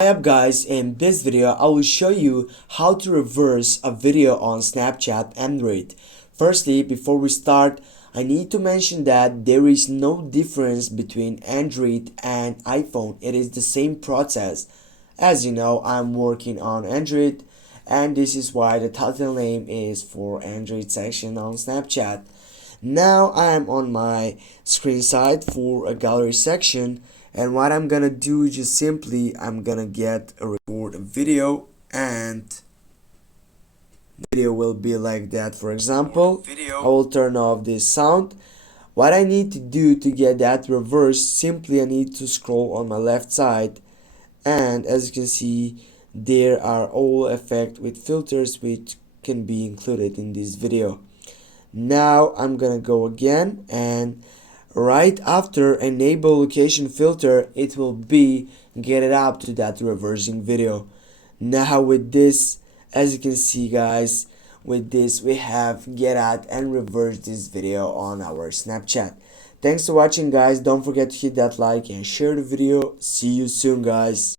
Hi up guys, in this video I will show you how to reverse a video on Snapchat Android. Firstly, before we start, I need to mention that there is no difference between Android and iPhone. It is the same process. As you know, I'm working on Android and this is why the title name is for Android section on Snapchat. Now I am on my screen side for a gallery section, and what I'm gonna do is just simply I'm gonna get a record a video, and video will be like that. For example, I will turn off this sound. What I need to do to get that reversed, simply I need to scroll on my left side, and as you can see there are all effects with filters which can be included in this video. Now I'm gonna go again, and right after enable location filter it will be get it up to that reversing video. Now with this, as you can see guys, with this we have get out and reverse this video on our Snapchat. Thanks for watching guys, don't forget to hit that like and share the video. See you soon guys.